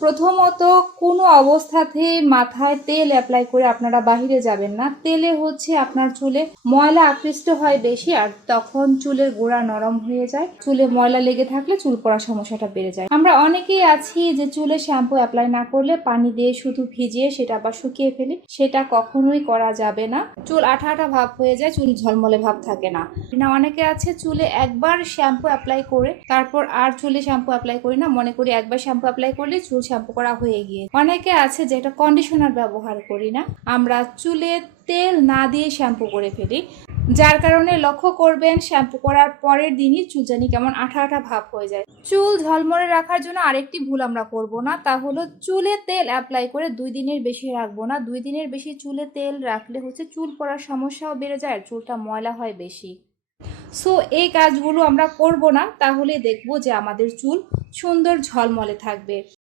প্রথমত কোনো অবস্থাতেই মাথায় তেল অ্যাপ্লাই করে আপনারা বাহিরে যাবেন না। তেলে হচ্ছে আপনার চুলে ময়লা আকৃষ্ট হয় বেশি, আর তখন চুলের গোড়া নরম হয়ে যায়। চুলে ময়লা লেগে থাকলে চুল পড়ার সমস্যাটা বেড়ে যায়। আমরা অনেকেই আছি যে চুলে শ্যাম্পু অ্যাপ্লাই না করলে পানি দিয়ে শুধু ভিজিয়ে সেটা আবার শুকিয়ে ফেলি। সেটা কখনোই করা যাবে না। চুল আঠা আঠা ভাব হয়ে যায়, চুল ঝলমলে ভাব থাকে না। অনেকে আছে চুলে একবার শ্যাম্পু অ্যাপ্লাই করে তারপর আর চুলে শ্যাম্পু অ্যাপ্লাই করি না, মনে করি একবার শ্যাম্পু অ্যাপ্লাই করলে চুল শ্যাম্পু করা হয়ে গিয়ে। অনেকে আছে যেটা কন্ডিশনার ব্যবহার করি না, আমরা চুলে তেল না দিয়ে শ্যাম্পু করে ফেলি, যার কারণে লক্ষ্য করবেন শ্যাম্পু করার পরের দিনই চুল জানি কেমন আঠা আঠা ভাব হয়ে যায়। চুল ঝলমলে রাখার জন্য আরেকটি ভুল আমরা করব না, তা হলো চুলে তেল অ্যাপ্লাই করে 2 দিনের বেশি রাখবো না। 2 দিনের বেশি চুলে তেল রাখলে হচ্ছে চুল পড়ার সমস্যাও বেড়ে যায় আর চুলটা ময়লা হয় বেশি। সো এই কাজগুলো আমরা করব না, তাহলে দেখব যে আমাদের চুল সুন্দর ঝলমলে থাকবে।